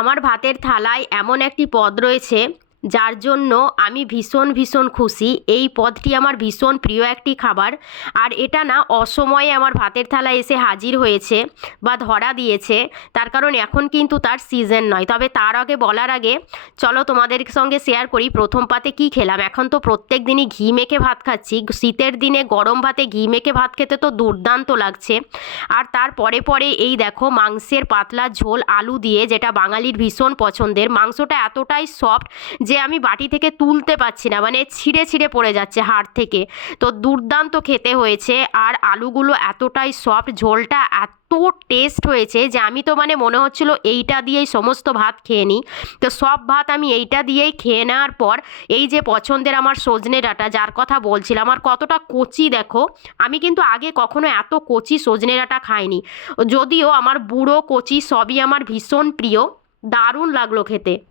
আমার ভাতের থালায় এমন একটি পদ রয়েছে যার জন্য আমি ভীষণ ভীষণ খুশি। এই পদটি আমার ভীষণ প্রিয় একটি খাবার, আর এটা না অসময়ে আমার ভাতের থালায় এসে হাজির হয়েছে বা ধরা দিয়েছে। তার কারণ এখন কিন্তু তার সিজন নয়। তবে তার আগে বলার আগে চলো তোমাদের সঙ্গে শেয়ার করি প্রথম পাতে কি খেলাম। এখন তো প্রত্যেক দিনই ঘি মেখে ভাত খাচ্ছি, শীতের দিনে গরম ভাতে ঘি মেখে ভাত খেতে তো দুর্দান্ত লাগছে। আর তার পরে পরে এই দেখো মাংসের পাতলা ঝোল আলু দিয়ে, যেটা বাঙালির ভীষণ পছন্দের। মাংসটা এতটাই সফট যে আমি বাটি থেকে তুলতে পারছি না, মানে ছিঁড়ে ছিঁড়ে পড়ে যাচ্ছে হাড় থেকে। তো দুর্দান্ত খেতে হয়েছে, আর আলুগুলো এতটাই সফট, ঝোলটা এত টেস্ট হয়েছে যে আমি তো মানে মনে হচ্ছিল এইটা দিয়েই সমস্ত ভাত খেয়ে নিই। তো সব ভাত আমি এইটা দিয়েই খেয়ে নেওয়ার পর এই যে পছন্দের আমার সজনে ডাঁটা, যার কথা বলছিলাম, আর কতটা কচি দেখো। আমি কিন্তু আগে কখনো এত কচি সজনে ডাঁটা খাইনি, যদিও আমার বুড়ো কচি সবই আমার ভীষণ প্রিয়। দারুণ লাগলো খেতে।